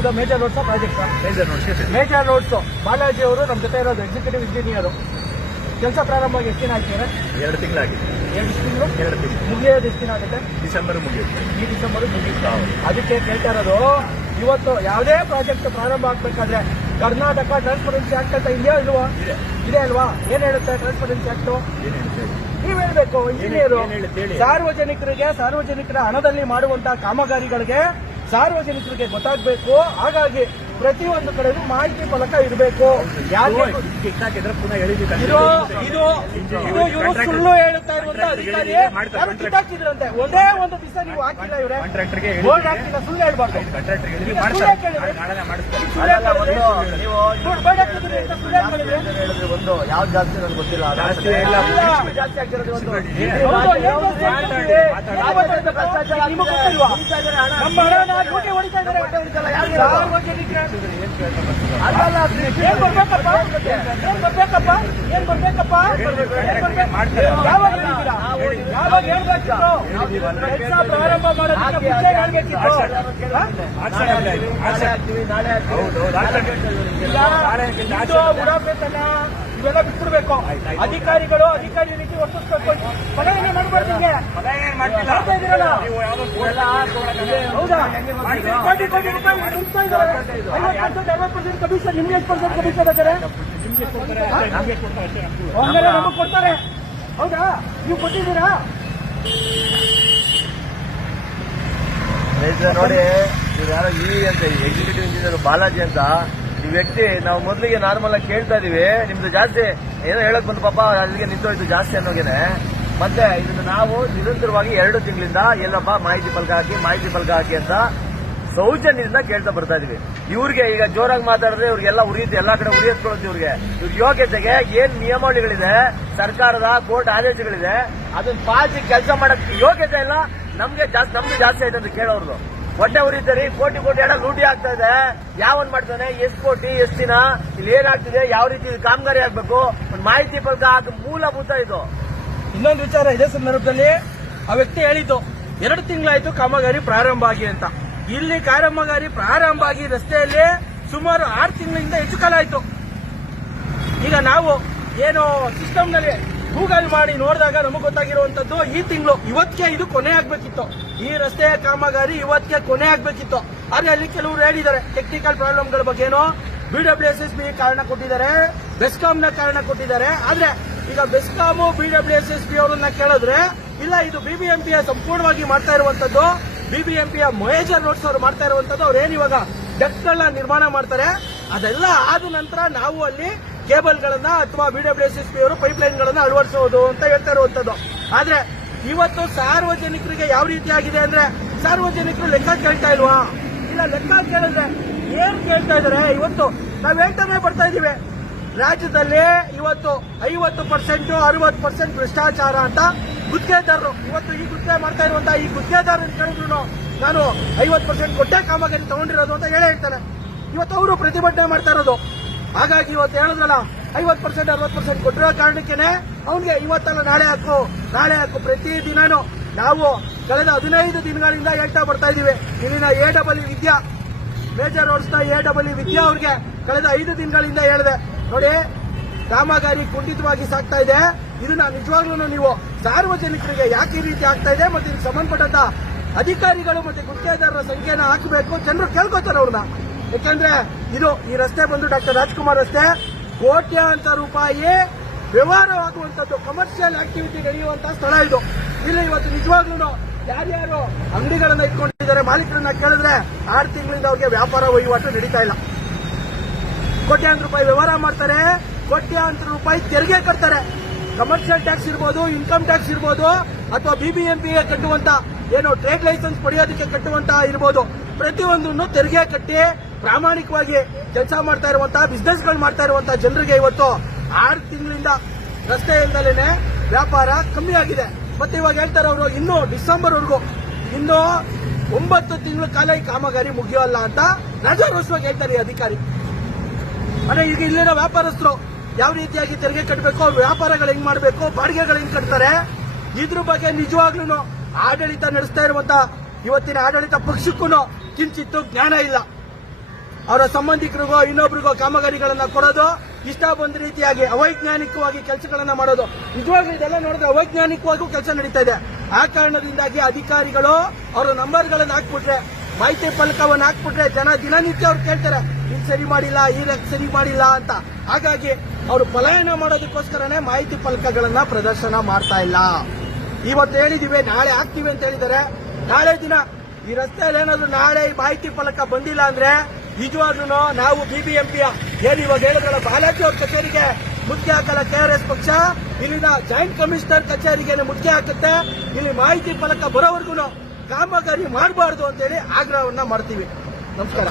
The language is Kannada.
ಇದು major roads project major roads Balaji ಅವರು ನಮ್ಮ ಜೊತೆ ಇರೋದು ಎಕ್ಸಿಕ್ಯೂಟಿವ್ ಇಂಜಿನಿಯರ್. ಕೆಲಸ ಪ್ರಾರಂಭ ಆಗಿ ಎಷ್ಟು ದಿನ ಆಗ್ತಿದೆ? 2 ತಿಂಗಳಾಗಿದೆ. 2 ತಿಂಗಳು. 2 ತಿಂಗಳು ಮುಗಿಯೋದು ಎಷ್ಟು ದಿನ ಆಗುತ್ತೆ? ಡಿಸೆಂಬರ್ ಮುಗಿಯುತ್ತೆ. ಈ ಡಿಸೆಂಬರ್ ಮುಗಿಯುತ್ತೆ. ಅದಕ್ಕೆ ಕೇಳ್ತಾ ಇರೋದು, ಇವತ್ತು ಯಾವುದೇ ಪ್ರಾಜೆಕ್ಟ್ ಪ್ರಾರಂಭ ಆಗ್ಬೇಕಾದ್ರೆ ಕರ್ನಾಟಕ ಟ್ರಾನ್ಸ್ಪರೆನ್ಸಿ ಆಕ್ಟ್ ಅಂತ ಇದೆಯಾ ಇಲ್ವಾ? ಇದೆ ಅಲ್ವಾ? ಏನ್ ಹೇಳುತ್ತೆ ಟ್ರಾನ್ಸ್ಪರೆನ್ಸಿ ಆಕ್ಟ್? ನೀವ್ ಹೇಳ್ಬೇಕು ಇಂಜಿನಿಯರು. ಸಾರ್ವಜನಿಕರ ಹಣದಲ್ಲಿ ಮಾಡುವಂತಹ ಕಾಮಗಾರಿಗಳಿಗೆ ಸಾರ್ವಜನಿಕರಿಗೆ ಗೊತ್ತಾಗಬೇಕು. ಹಾಗಾಗಿ ಪ್ರತಿಯೊಂದು ಕಡೆಗೂ ಮಾಹಿತಿ ಫಲಕ ಇರಬೇಕು. ಇವರು ಸುಳ್ಳು ಹೇಳುತ್ತಾ ಇರುವಂತ ಅಧಿಕಾರಿ ಯಾರು ಕಿತ್ತಾಕಿದ್ರಂತೆ. ಒಂದೇ ಒಂದು ದಿವಸ ನೀವು ಹಾಕಿಲ್ಲ, ಇವರೇ ಬೋರ್ಡ್ ಹಾಕಿಲ್ಲ. ಸುಳ್ಳು ಹೇಳ್ಬಾರ್ದು. ಒಂದು ಯಾವ್ದು ಜಾಸ್ತಿ ನನಗೆ ಗೊತ್ತಿಲ್ಲ. ಜಾಸ್ತಿ ಆಗ್ತಿರೋದು ಒಂದು ನಮ್ಮ ಹಣನ ಲೂಟಿ ಹೊಡಿತಾ ಇದ್ದಾರೆ. ಏನ್ ಬರ್ಬೇಕಪ್ಪ? ಯಾವಾಗ ಹೇಳ್ಬೇಕಿತ್ತು? ಕೆಲಸ ಪ್ರಾರಂಭ ಮಾಡೋದಕ್ಕೆ ಮುಂಚೆ ಹೇಳ್ಬೇಕಿತ್ತು. ಉಡಾಬೇಕಲ್ಲ, ಇವೆಲ್ಲ ಬಿಟ್ಬಿಡ್ಬೇಕು. ಅಧಿಕಾರಿಗಳು ಅಧಿಕಾರಿ ರೀತಿ ವರ್ತಿಸ್ಬೇಕು. ಪಲಾಯನೆ ಮಾಡಬಾರ್ದು. ಮಾಡ್ತಾ ಇದ್ದೀರಲ್ಲ, ಹೌದಾ? ಕೋಟಿ ರೂಪಾಯಿ ನುಗ್ತಾ ಇದ್ದಾರೆ. 50% ಕಮಿಷನ್. ನಿಮ್ಗೆ ಎಷ್ಟು % ಕಮಿಷನ್ ಬೇಕಾರೆ? ಹಂಗಾರೆ ನಮಗ್ ಕೊಡ್ತಾರೆ. ಹೌದಾ? ನೀವು ಕೊಟ್ಟಿದ್ದೀರಾ? ನೋಡಿ, ಇವ್ರು ಯಾರೋ ಅಂತ ಎಕ್ಸಿಕ್ಯೂಟಿವ್ ಇಂಜಿನಿಯರ್ ಬಾಲಾಜಿ ಅಂತ ಈ ವ್ಯಕ್ತಿ, ನಾವು ಮೊದಲಿಗೆ ನಾರ್ಮಲ್ ಆಗಿ ಕೇಳ್ತಾ ಇದೀವಿ, ನಿಮ್ದು ಜಾಸ್ತಿ ಏನೋ ಹೇಳಕ್ ಬಂದು ಪಾಪ ಅಲ್ಲಿಗೆ ನಿಂತೋಯ್ತು ಜಾಸ್ತಿ ಅನ್ನೋಗೇನೆ. ಮತ್ತೆ ಇದನ್ನು ನಾವು ನಿರಂತರವಾಗಿ 2 ತಿಂಗಳಿಂದ ಎಲ್ಲಪ್ಪ ಮಾಹಿತಿ ಫಲಕ ಹಾಕಿ ಅಂತ ಸೌಜನ್ಯದಿಂದ ಕೇಳ್ತಾ ಬರ್ತಾ ಇದೀವಿ. ಇವ್ರಿಗೆ ಈಗ ಜೋರಾಗಿ ಮಾತಾಡಿದ್ರೆ ಇವ್ರಿಗೆಲ್ಲ ಉರಿಯುತ್ತೆ, ಎಲ್ಲಾ ಕಡೆ ಉರಿಯತ್ಕೊಳ್ಳುತ್ತೆ. ಇವ್ರಿಗೆ ಯೋಗ್ಯತೆಗೆ ಏನ್ ನಿಯಮಾವಳಿಗಳಿದೆ, ಸರ್ಕಾರದ ಕೋರ್ಟ್ ಆದೇಶಗಳಿದೆ, ಅದನ್ನ ಪಾಲಿಸಿ ಕೆಲಸ ಮಾಡಕ್ ಯೋಗ್ಯತೆ ಇಲ್ಲ. ನಮ್ದು ಜಾಸ್ತಿ ಆಯ್ತು ಅಂತ ಕೇಳೋರ್ದು ಹೊಟ್ಟೆ ಉರಿತಾರೆ. ಕೋಟಿ ಹಣ ಲೂಟಿ ಆಗ್ತಾ ಇದೆ. ಯಾವನ್ ಮಾಡ್ತಾನೆ? ಎಷ್ಟು ಕೋಟಿ, ಎಷ್ಟು ದಿನ, ಇಲ್ಲಿ ಏನಾಗ್ತಿದೆ, ಯಾವ ರೀತಿ ಕಾಮಗಾರಿ ಆಗ್ಬೇಕು, ಒಂದು ಮಾಹಿತಿ ಫಲಕ ಹಾಕಿ ಮೂಲಭೂತ ಇದು. ಇನ್ನೊಂದು ವಿಚಾರ ಇದೇ ಸಂದರ್ಭದಲ್ಲಿ ಆ ವ್ಯಕ್ತಿ ಹೇಳಿದ್ದು, 2 ತಿಂಗಳಾಯ್ತು ಕಾಮಗಾರಿ ಪ್ರಾರಂಭ ಆಗಿ ಅಂತ. ಇಲ್ಲಿ ಕಾಮಗಾರಿ ಪ್ರಾರಂಭ ಆಗಿ ರಸ್ತೆಯಲ್ಲಿ ಸುಮಾರು 6 ತಿಂಗಳಿಂದ ಹೆಚ್ಚು ಕಾಲ ಆಯ್ತು. ಈಗ ನಾವು ಏನು ಸಿಸ್ಟಮ್ನಲ್ಲಿ ಗೂಗಲ್ ಮಾಡಿ ನೋಡಿದಾಗ ನಮಗೆ ಗೊತ್ತಾಗಿರುವಂತದ್ದು, ಈ ತಿಂಗಳು ಇವತ್ತಿಗೆ ಇದು ಕೊನೆ ಆಗ್ಬೇಕಿತ್ತು. ಈ ರಸ್ತೆಯ ಕಾಮಗಾರಿ ಇವತ್ತಿಗೆ ಕೊನೆ ಆಗ್ಬೇಕಿತ್ತು. ಆದ್ರೆ ಅಲ್ಲಿ ಕೆಲವರು ಹೇಳಿದ್ದಾರೆ ಟೆಕ್ನಿಕಲ್ ಪ್ರಾಬ್ಲಮ್ಗಳ ಬಗ್ಗೆ. ಏನೋ BWSSB ಕಾರಣ ಕೊಟ್ಟಿದ್ದಾರೆ, ಬೆಸ್ಕಾಂನ ಕಾರಣ ಕೊಟ್ಟಿದ್ದಾರೆ. ಆದ್ರೆ ಈಗ ಬೆಸ್ಕಾಂ BWSSB ಅವರನ್ನ ಕೇಳಿದ್ರೆ, ಇಲ್ಲ ಇದು BBMP ಸಂಪೂರ್ಣವಾಗಿ ಮಾಡ್ತಾ ಇರುವಂತದ್ದು, BBMP ಮೇಜರ್ ರೋಡ್ಸ್ ಅವರು ಮಾಡ್ತಾ ಇರುವಂತದ್ದು. ಅವ್ರೇನು ಇವಾಗ ಡೆಕ್ಗಳನ್ನ ನಿರ್ಮಾಣ ಮಾಡ್ತಾರೆ, ಅದೆಲ್ಲ ಆದ ನಂತರ ನಾವು ಅಲ್ಲಿ ಕೇಬಲ್ಗಳನ್ನ ಅಥವಾ BWSSB ಅವರು ಪೈಪ್ಲೈನ್ ಗಳನ್ನ ಅಳವಡಿಸೋದು ಅಂತ ಹೇಳ್ತಾ ಇರುವಂತದ್ದು. ಆದ್ರೆ ಇವತ್ತು ಸಾರ್ವಜನಿಕರಿಗೆ ಯಾವ ರೀತಿ ಆಗಿದೆ ಅಂದ್ರೆ, ಸಾರ್ವಜನಿಕರು ಲೆಕ್ಕ ಕೇಳ್ತಾ ಇಲ್ವಾ? ಇಲ್ಲ, ಲೆಕ್ಕ ಕೇಳಿದ್ರೆ ಏನ್ ಕೇಳ್ತಾ ಇದಾರೆ? ಇವತ್ತು ನಾವ್ ಹೇಳ್ತಾನೆ ಬರ್ತಾ ಇದೀವಿ, ರಾಜ್ಯದಲ್ಲಿ ಇವತ್ತು 50% 60% ಭ್ರಷ್ಟಾಚಾರ ಅಂತ ಗುತ್ತಿಗೆದಾರರು. ಇವತ್ತು ಈ ಗುತ್ತಿಗೆ ಮಾಡ್ತಾ ಇರುವಂತಹ ಈ ಗುತ್ತಿಗೆದಾರರು ಕೇಳಿದ್ರು ನಾನು 50% ಕೊಟ್ಟೆ ಕಾಮಗಾರಿ ತಗೊಂಡಿರೋದು ಅಂತ ಹೇಳ್ತಾನೆ. ಇವತ್ತು ಅವರು ಪ್ರತಿಭಟನೆ ಮಾಡ್ತಾ ಇರೋದು. ಹಾಗಾಗಿ ಇವತ್ತು ಹೇಳಿದ್ರಲ್ಲ 50% 60% ಕೊಟ್ಟಿರೋ ಕಾರಣಕ್ಕೇನೆ ಅವನಿಗೆ ಇವತ್ತಲ್ಲ ನಾಳೆ ಹಾಕು ಪ್ರತಿ ದಿನಾನು ನಾವು ಕಳೆದ 15 ದಿನಗಳಿಂದ ಹೇಳ್ತಾ ಬರ್ತಾ ಇದೀವಿ. ಇಲ್ಲಿನ AEE ವಿದ್ಯಾ ಮೇಜರ್ ರೋಡ್ಸ್ ನ AEE ವಿದ್ಯಾ ಅವ್ರಿಗೆ ಕಳೆದ 5 ದಿನಗಳಿಂದ ಹೇಳಿದೆ, ನೋಡಿ ಕಾಮಗಾರಿ ಕುಂಠಿತವಾಗಿ ಸಾಗ್ತಾ ಇದೆ. ಇದನ್ನ ನಿಜವಾಗ್ಲೂ ನೀವು ಸಾರ್ವಜನಿಕರಿಗೆ ಯಾಕೆ ಈ ರೀತಿ ಆಗ್ತಾ ಇದೆ, ಮತ್ತೆ ಇದಕ್ಕೆ ಸಂಬಂಧಪಟ್ಟಂತ ಅಧಿಕಾರಿಗಳು ಮತ್ತೆ ಗುತ್ತಿಗೆದಾರರ ಸಂಖ್ಯೆನ ಹಾಕಬೇಕು. ಜನರು ಕೇಳ್ಕೊತಾರೆ ಅವ್ರನ್ನ. ಯಾಕಂದ್ರೆ ಈ ರಸ್ತೆ ಬಂದು ಡಾಕ್ಟರ್ ರಾಜ್ಕುಮಾರ್ ರಸ್ತೆ, ಕೋಟ್ಯಾಂತರ ರೂಪಾಯಿ ವ್ಯವಹಾರವಾಗುವಂತದ್ದು, ಕಮರ್ಷಿಯಲ್ ಆಕ್ಟಿವಿಟಿ ನಡೆಯುವಂತಹ ಸ್ಥಳ ಇದು. ಇಲ್ಲಿ ಇವತ್ತು ನಿಜವಾಗ್ಲೂ ಯಾರ್ಯಾರು ಅಂಗಡಿಗಳನ್ನ ಇಟ್ಕೊಂಡಿದ್ದಾರೆ ಮಾಲೀಕರನ್ನ ಕೇಳಿದ್ರೆ 6 ತಿಂಗಳಿಂದ ಅವ್ರಿಗೆ ವ್ಯಾಪಾರ ವಹಿವಾಟು ನಡೀತಾ ಇಲ್ಲ. ಕೋಟ್ಯಾಂತರ ರೂಪಾಯಿ ವ್ಯವಹಾರ ಮಾಡ್ತಾರೆ, ಕೋಟ್ಯಾಂತರ ರೂಪಾಯಿ ತೆರಿಗೆ ಕಟ್ತಾರೆ. ಕಮರ್ಷಿಯಲ್ ಟ್ಯಾಕ್ಸ್ ಇರ್ಬೋದು, ಇನ್ಕಮ್ ಟ್ಯಾಕ್ಸ್ ಇರ್ಬೋದು, ಅಥವಾ BBMP ಕಟ್ಟುವಂತ ಏನು ಟ್ರೇಡ್ ಲೈಸೆನ್ಸ್ ಪಡೆಯೋದಕ್ಕೆ ಕಟ್ಟುವಂತ ಇರ್ಬೋದು, ಪ್ರತಿಯೊಂದನ್ನು ತೆರಿಗೆ ಕಟ್ಟಿ ಪ್ರಾಮಾಣಿಕವಾಗಿ ಕೆಲಸ ಮಾಡ್ತಾ ಇರುವಂತಹ ಬಿಸ್ನೆಸ್ಗಳು ಮಾಡ್ತಾ ಇರುವಂತಹ ಜನರಿಗೆ ಇವತ್ತು 6 ತಿಂಗಳಿಂದ ರಸ್ತೆ ಇಲ್ದಲೇನೆ ವ್ಯಾಪಾರ ಕಮ್ಮಿ ಆಗಿದೆ. ಮತ್ತೆ ಇವಾಗ ಹೇಳ್ತಾರೆ ಅವರು ಇನ್ನು ಡಿಸೆಂಬರ್ ವರೆಗೂ ಇನ್ನು 9 ತಿಂಗಳ ಕಾಲ ಈ ಕಾಮಗಾರಿ ಮುಗಿಯೋಲ್ಲ ಅಂತ ರಾಜಾರೋಷವಾಗಿ ಹೇಳ್ತಾರೆ ಈ ಅಧಿಕಾರಿ. ಅಂದ್ರೆ ಈಗ ಇಲ್ಲಿನ ವ್ಯಾಪಾರಸ್ಥರು ಯಾವ ರೀತಿಯಾಗಿ ತೆರಿಗೆ ಕಟ್ಟಬೇಕು, ವ್ಯಾಪಾರಗಳು ಹೆಂಗ್ ಮಾಡಬೇಕು, ಬಾಡಿಗೆಗಳು ಹೆಂಗ್ ಕಟ್ತಾರೆ, ಇದ್ರ ಬಗ್ಗೆ ನಿಜವಾಗ್ಲೂ ಆಡಳಿತ ನಡೆಸ್ತಾ ಇರುವಂತ ಇವತ್ತಿನ ಆಡಳಿತ ಪಕ್ಷಕ್ಕೂ ಕಿಂಚಿತ್ತು ಜ್ಞಾನ ಇಲ್ಲ. ಅವರ ಸಂಬಂಧಿಕರಿಗೋ ಇನ್ನೊಬ್ರಿಗೋ ಕಾಮಗಾರಿಗಳನ್ನ ಕೊಡೋದು, ಇಷ್ಟ ಬಂದ ರೀತಿಯಾಗಿ ಅವೈಜ್ಞಾನಿಕವಾಗಿ ಕೆಲಸಗಳನ್ನ ಮಾಡೋದು. ನಿಜವಾಗ್ಲೂ ಇದೆಲ್ಲ ನೋಡಿದ್ರೆ ಅವೈಜ್ಞಾನಿಕವಾಗೂ ಕೆಲಸ ನಡೀತಾ ಇದೆ. ಆ ಕಾರಣದಿಂದಾಗಿ ಅಧಿಕಾರಿಗಳು ಅವರ ನಂಬರ್ಗಳನ್ನ ಹಾಕ್ಬಿಟ್ರೆ, ಮಾಹಿತಿ ಫಲಕವನ್ನು ಹಾಕ್ಬಿಟ್ರೆ ಜನ ದಿನನಿತ್ಯ ಅವ್ರು ಕೇಳ್ತಾರೆ, ಇದು ಸರಿ ಮಾಡಿಲ್ಲ, ಈ ಸರಿ ಮಾಡಿಲ್ಲ ಅಂತ. ಹಾಗಾಗಿ ಅವರು ಪಲಾಯನ ಮಾಡೋದಕ್ಕೋಸ್ಕರನೇ ಮಾಹಿತಿ ಫಲಕಗಳನ್ನ ಪ್ರದರ್ಶನ ಮಾಡ್ತಾ ಇಲ್ಲ. ಇವತ್ತು ಹೇಳಿದೀವಿ, ನಾಳೆ ಹಾಕ್ತೀವಿ ಅಂತ ಹೇಳಿದ್ದಾರೆ. ನಾಳೆ ದಿನ ಈ ರಸ್ತೆಯಲ್ಲಿ ಏನಾದ್ರು ನಾಳೆ ಈ ಮಾಹಿತಿ ಫಲಕ ಬಂದಿಲ್ಲ ಅಂದ್ರೆ ನಿಜವಾಗ್ಲೂ ನಾವು ಬಿಬಿಎಂಪಿಯ ಏನು ಇವಾಗ ಹೇಳಿದ್ರಲ್ಲ ಬಾಲಾಜಿ ಅವ್ರ ಕಚೇರಿಗೆ ಮುತ್ತಿಗೆ ಹಾಕಲ್ಲ KRS ಪಕ್ಷ, ಇಲ್ಲಿನ ಜಾಯಿಂಟ್ ಕಮಿಷನರ್ ಕಚೇರಿಗೆ ಮುತ್ತಿಗೆ ಹಾಕುತ್ತೆ. ಇಲ್ಲಿ ಮಾಹಿತಿ ಫಲಕ ಬರೋವರೆಗೂ ಕಾಮಗಾರಿ ಮಾಡಬಾರ್ದು ಅಂತೇಳಿ ಆಗ್ರಹವನ್ನ ಮಾಡ್ತೀವಿ. ನಮಸ್ಕಾರ.